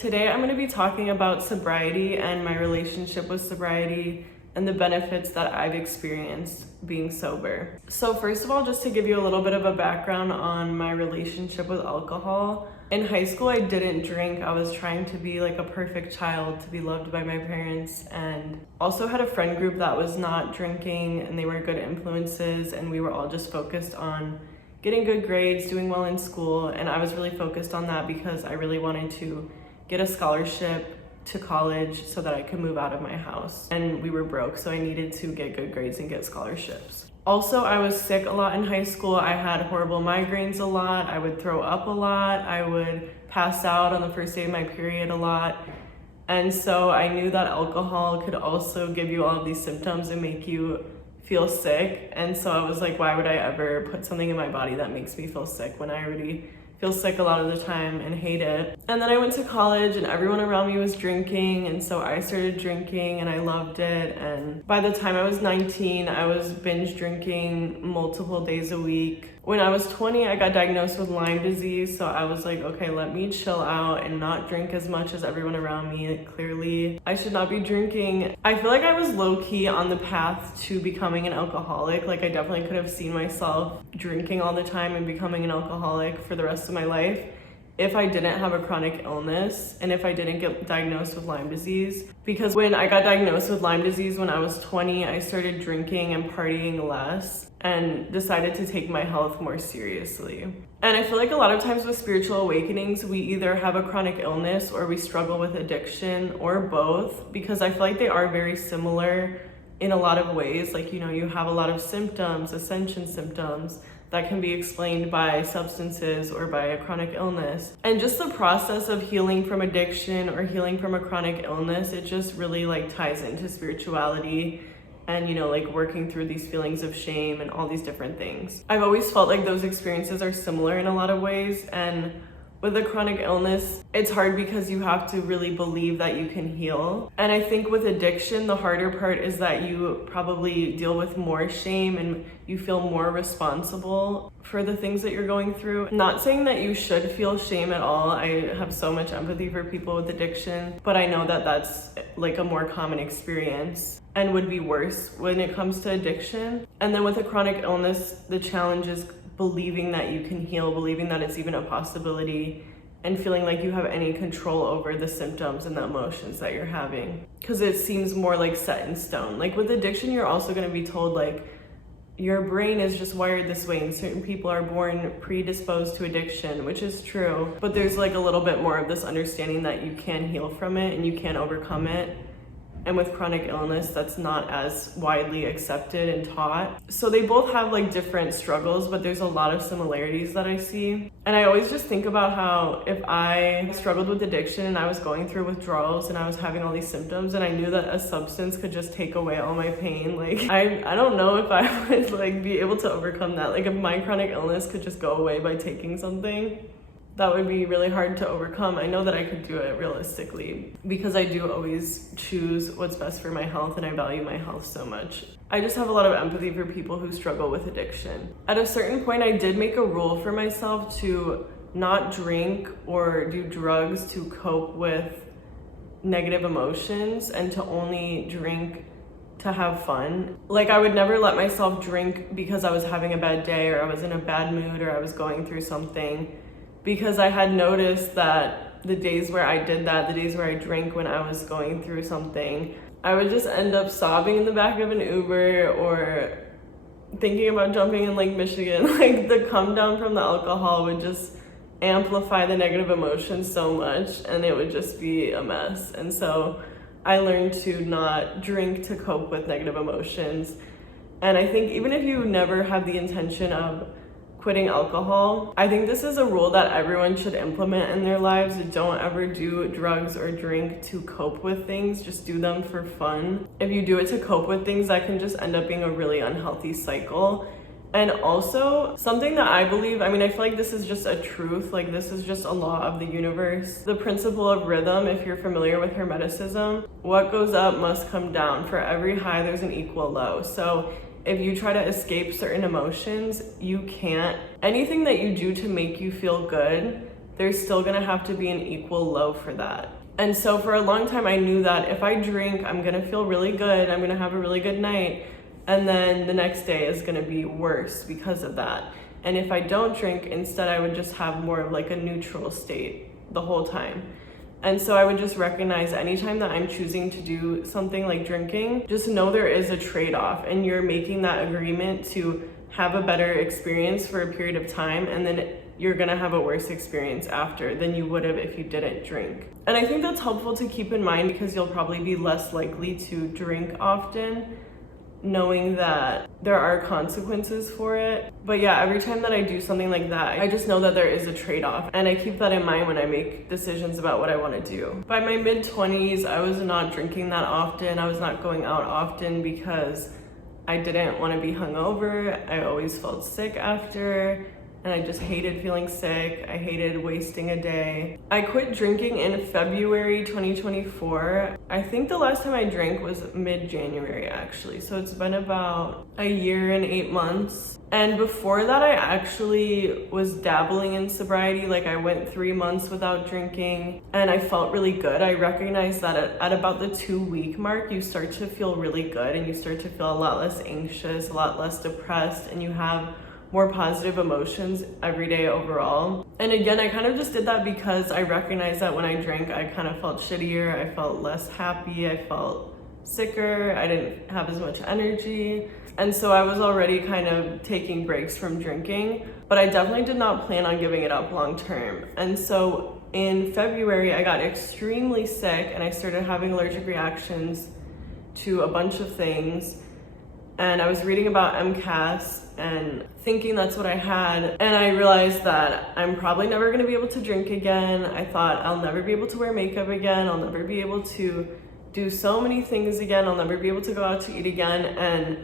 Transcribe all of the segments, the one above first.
Today I'm going to be talking about sobriety and my relationship with sobriety and the benefits that I've experienced being sober. So first of all, just to give you a little bit of a background on my relationship with alcohol. In high school, I didn't drink. I was trying to be like a perfect child, to be loved by my parents, and also had a friend group that was not drinking and they were good influences, and we were all just focused on getting good grades, doing well in school, and I was really focused on that because I really wanted to get a scholarship to college so that I could move out of my house. And we were broke, so I needed to get good grades and get scholarships. Also, I was sick a lot in high school. I had horrible migraines a lot. I would throw up a lot. I would pass out on the first day of my period a lot. And so I knew that alcohol could also give you all of these symptoms and make you feel sick. And so I was like, why would I ever put something in my body that makes me feel sick when I already feel sick a lot of the time and hate it? And then I went to college and everyone around me was drinking, and so I started drinking and I loved it. And by the time I was 19, I was binge drinking multiple days a week. When I was 20, I got diagnosed with Lyme disease, so I was like, okay, let me chill out and not drink as much as everyone around me. Clearly, I should not be drinking. I feel like I was low-key on the path to becoming an alcoholic. Like, I definitely could have seen myself drinking all the time and becoming an alcoholic for the rest of my life if I didn't have a chronic illness and if I didn't get diagnosed with Lyme disease. Because when I got diagnosed with Lyme disease when I was 20, I started drinking and partying less and decided to take my health more seriously. And I feel like a lot of times with spiritual awakenings, we either have a chronic illness or we struggle with addiction, or both, because I feel like they are very similar in a lot of ways. Like, you know, you have a lot of symptoms, ascension symptoms, that can be explained by substances or by a chronic illness. And just the process of healing from addiction or healing from a chronic illness, it just really like ties into spirituality and, you know, like working through these feelings of shame and all these different things. I've always felt like those experiences are similar in a lot of ways, and with a chronic illness, it's hard because you have to really believe that you can heal. And I think with addiction, the harder part is that you probably deal with more shame and you feel more responsible for the things that you're going through. Not saying that you should feel shame at all. I have so much empathy for people with addiction, but I know that that's like a more common experience and would be worse when it comes to addiction. And then with a chronic illness, the challenge is believing that you can heal, believing that it's even a possibility, and feeling like you have any control over the symptoms and the emotions that you're having, because it seems more like set in stone. Like with addiction, you're also going to be told like your brain is just wired this way and certain people are born predisposed to addiction, which is true, but there's like a little bit more of this understanding that you can heal from it and you can overcome it. And with chronic illness, that's not as widely accepted and taught. So they both have like different struggles, but there's a lot of similarities that I see. And I always just think about how if I struggled with addiction and I was going through withdrawals and I was having all these symptoms and I knew that a substance could just take away all my pain, like I don't know if I would like be able to overcome that. Like if my chronic illness could just go away by taking something, that would be really hard to overcome. I know that I could do it realistically because I do always choose what's best for my health and I value my health so much. I just have a lot of empathy for people who struggle with addiction. At a certain point, I did make a rule for myself to not drink or do drugs to cope with negative emotions and to only drink to have fun. Like I would never let myself drink because I was having a bad day or I was in a bad mood or I was going through something. Because I had noticed that the days where I did that, the days where I drank when I was going through something, I would just end up sobbing in the back of an Uber or thinking about jumping in Lake Michigan. Like the come down from the alcohol would just amplify the negative emotions so much and it would just be a mess. And so I learned to not drink to cope with negative emotions. And I think even if you never have the intention of quitting alcohol, I think this is a rule that everyone should implement in their lives. Don't ever do drugs or drink to cope with things, just do them for fun. If you do it to cope with things, that can just end up being a really unhealthy cycle. And also something that I believe, I feel like this is just a truth, like this is just a law of the universe. The principle of rhythm, if you're familiar with Hermeticism, what goes up must come down. For every high, there's an equal low. So if you try to escape certain emotions, you can't. Anything that you do to make you feel good, there's still gonna have to be an equal low for that. And so for a long time, I knew that if I drink, I'm gonna feel really good, I'm gonna have a really good night, and then the next day is gonna be worse because of that. And if I don't drink, instead I would just have more of like a neutral state the whole time. And so I would just recognize anytime that I'm choosing to do something like drinking, just know there is a trade-off, and you're making that agreement to have a better experience for a period of time, and then you're gonna have a worse experience after than you would have if you didn't drink. And I think that's helpful to keep in mind, because you'll probably be less likely to drink often, knowing that there are consequences for it. But yeah, every time that I do something like that, I just know that there is a trade-off, and I keep that in mind when I make decisions about what I want to do. By my mid-20s, I was not drinking that often. I was not going out often because I didn't want to be hungover. I always felt sick after, and I just hated feeling sick. I hated wasting a day. I quit drinking in February 2024. I think the last time I drank was mid-January actually. So it's been about a year and 8 months. And before that, I actually was dabbling in sobriety. Like, I went 3 months without drinking and I felt really good. I recognized that at about the 2-week mark, you start to feel really good and you start to feel a lot less anxious, a lot less depressed, and you have more positive emotions every day overall. And again, I kind of just did that because I recognized that when I drank, I kind of felt shittier, I felt less happy, I felt sicker, I didn't have as much energy. And so I was already kind of taking breaks from drinking, but I definitely did not plan on giving it up long term. And so in February, I got extremely sick and I started having allergic reactions to a bunch of things. And I was reading about MCAS and thinking that's what I had. And I realized that I'm probably never gonna be able to drink again. I thought I'll never be able to wear makeup again. I'll never be able to do so many things again. I'll never be able to go out to eat again. And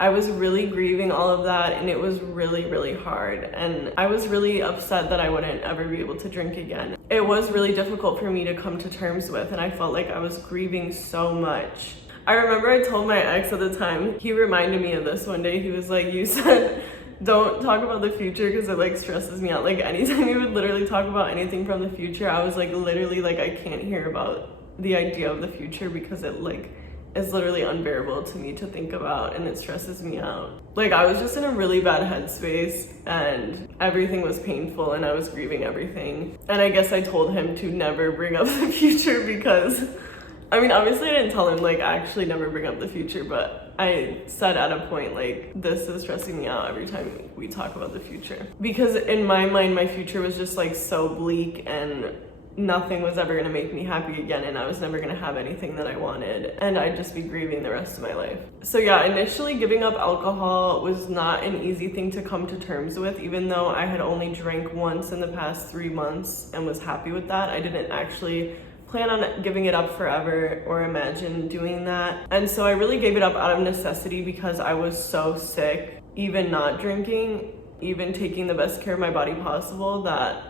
I was really grieving all of that, and it was really, really hard. And I was really upset that I wouldn't ever be able to drink again. It was really difficult for me to come to terms with, and I felt like I was grieving so much. I remember I told my ex at the time, he reminded me of this one day. He was like, you said, don't talk about the future because it like stresses me out. Like, anytime you would literally talk about anything from the future, I was like, literally, like, I can't hear about the idea of the future because it like is literally unbearable to me to think about, and it stresses me out. Like, I was just in a really bad headspace and everything was painful and I was grieving everything. And I guess I told him to never bring up the future because, I mean, obviously I didn't tell him like actually never bring up the future, but I said at a point like, this is stressing me out every time we talk about the future. Because in my mind, my future was just like so bleak and nothing was ever gonna make me happy again, and I was never gonna have anything that I wanted, and I'd just be grieving the rest of my life. So yeah, initially giving up alcohol was not an easy thing to come to terms with. Even though I had only drank once in the past 3 months and was happy with that, I didn't actually plan on giving it up forever or imagine doing that. And so I really gave it up out of necessity because I was so sick, even not drinking, even taking the best care of my body possible, that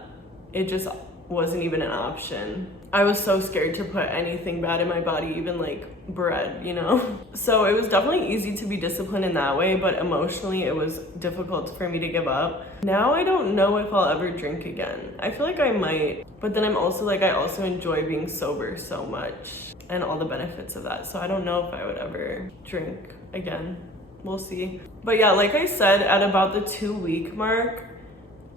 it just wasn't even an option. I was so scared to put anything bad in my body, even like bread, you know? So it was definitely easy to be disciplined in that way, but emotionally it was difficult for me to give up. Now I don't know if I'll ever drink again. I feel like I might, but then I'm also like, I also enjoy being sober so much and all the benefits of that. So I don't know if I would ever drink again. We'll see. But yeah, like I said, at about the 2-week mark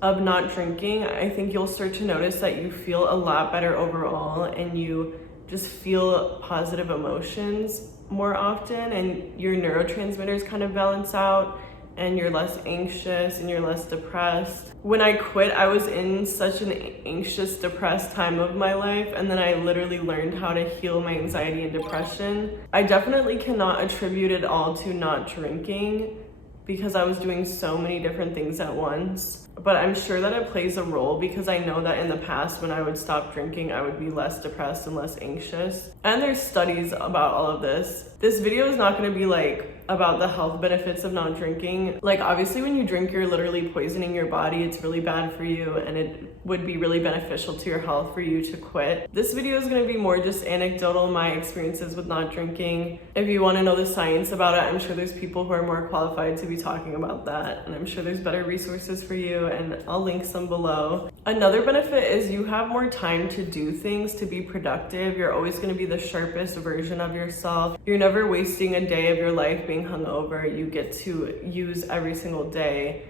of not drinking, I think you'll start to notice that you feel a lot better overall, and you just feel positive emotions more often, and your neurotransmitters kind of balance out, and you're less anxious and you're less depressed. When I quit, I was in such an anxious, depressed time of my life, and then I literally learned how to heal my anxiety and depression. I definitely cannot attribute it all to not drinking because I was doing so many different things at once. But I'm sure that it plays a role because I know that in the past when I would stop drinking, I would be less depressed and less anxious. And there's studies about all of this. This video is not gonna be like about the health benefits of not drinking. Like, obviously when you drink, you're literally poisoning your body. It's really bad for you, and it would be really beneficial to your health for you to quit. This video is going to be more just anecdotal, my experiences with not drinking. If you want to know the science about it, I'm sure there's people who are more qualified to be talking about that, and I'm sure there's better resources for you, and I'll link some below. Another benefit is you have more time to do things, to be productive. You're always going to be the sharpest version of yourself. You're never wasting a day of your life being hungover. You get to use every single day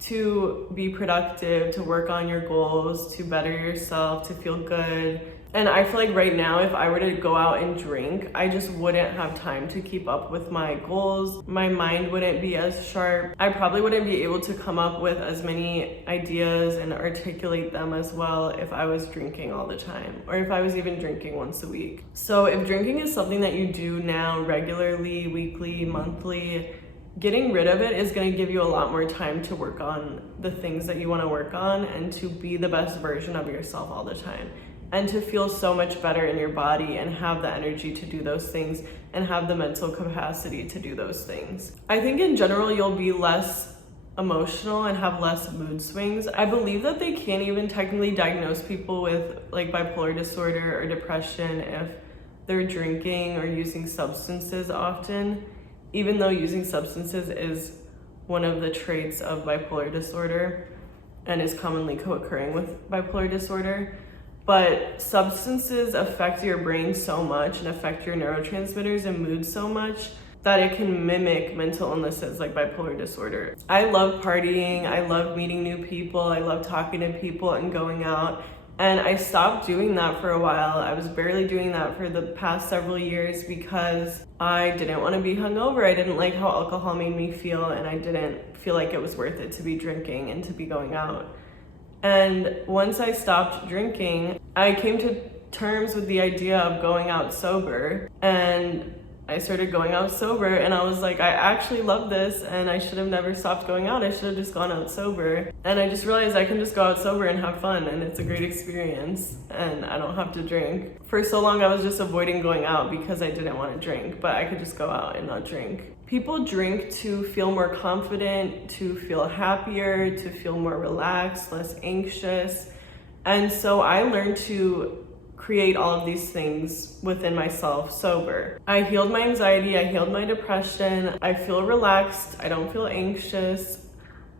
to be productive, to work on your goals, to better yourself, to feel good. And I feel like right now, if I were to go out and drink, I just wouldn't have time to keep up with my goals. My mind wouldn't be as sharp. I probably wouldn't be able to come up with as many ideas and articulate them as well if I was drinking all the time, or if I was even drinking once a week. So if drinking is something that you do now regularly, weekly, monthly, getting rid of it is going to give you a lot more time to work on the things that you want to work on and to be the best version of yourself all the time, and to feel so much better in your body and have the energy to do those things and have the mental capacity to do those things. I think in general you'll be less emotional and have less mood swings. I believe that they can't even technically diagnose people with like bipolar disorder or depression if they're drinking or using substances often, even though using substances is one of the traits of bipolar disorder and is commonly co-occurring with bipolar disorder. But substances affect your brain so much and affect your neurotransmitters and mood so much that it can mimic mental illnesses like bipolar disorder. I love partying, I love meeting new people, I love talking to people and going out. And I stopped doing that for a while. I was barely doing that for the past several years because I didn't want to be hungover. I didn't like how alcohol made me feel, and I didn't feel like it was worth it to be drinking and to be going out. And once I stopped drinking, I came to terms with the idea of going out sober, and I started going out sober, and I was like, I actually love this, and I should have never stopped going out. I should have just gone out sober. And I just realized I can just go out sober and have fun, and it's a great experience, and I don't have to drink. For so long, I was just avoiding going out because I didn't want to drink, but I could just go out and not drink. People drink to feel more confident, to feel happier, to feel more relaxed, less anxious. And so I learned to create all of these things within myself sober. I healed my anxiety, I healed my depression, I feel relaxed, I don't feel anxious,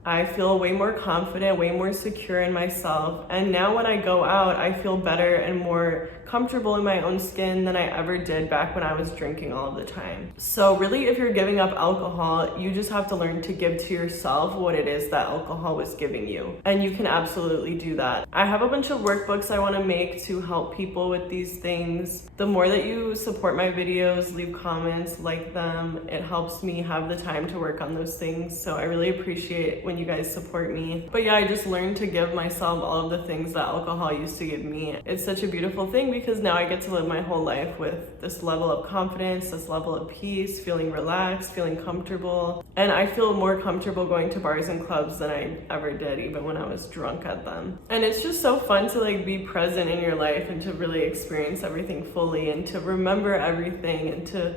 I feel way more confident, way more secure in myself. And now when I go out, I feel better and more comfortable in my own skin than I ever did back when I was drinking all of the time. So really, if you're giving up alcohol, you just have to learn to give to yourself what it is that alcohol was giving you. And you can absolutely do that. I have a bunch of workbooks I want to make to help people with these things. The more that you support my videos, leave comments, like them, it helps me have the time to work on those things. So I really appreciate when you guys support me. But yeah, I just learned to give myself all of the things that alcohol used to give me. It's such a beautiful thing because now I get to live my whole life with this level of confidence, this level of peace, feeling relaxed, feeling comfortable. And I feel more comfortable going to bars and clubs than I ever did, even when I was drunk at them. And it's just so fun to like be present in your life and to really experience everything fully and to remember everything and to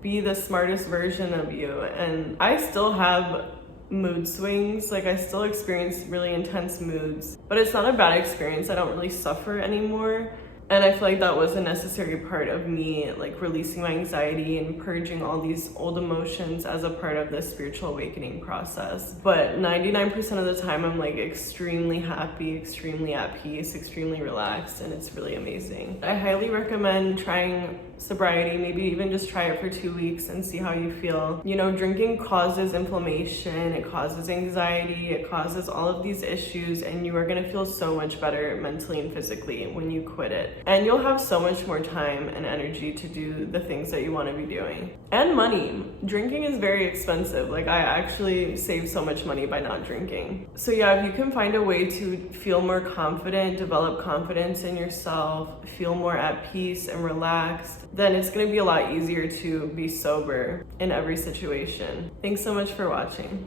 be the smartest version of you. And I still have mood swings, like I still experience really intense moods, but it's not a bad experience. I don't really suffer anymore. And I feel like that was a necessary part of me, like releasing my anxiety and purging all these old emotions as a part of the spiritual awakening process. But 99% of the time, I'm like extremely happy, extremely at peace, extremely relaxed, and it's really amazing. I highly recommend trying sobriety, maybe even just try it for 2 weeks and see how you feel. You know, drinking causes inflammation, it causes anxiety, it causes all of these issues, and you are gonna feel so much better mentally and physically when you quit it. And you'll have so much more time and energy to do the things that you want to be doing. And money. Drinking is very expensive. Like, I actually save so much money by not drinking. So yeah, if you can find a way to feel more confident, develop confidence in yourself, feel more at peace and relaxed, then it's going to be a lot easier to be sober in every situation. Thanks so much for watching.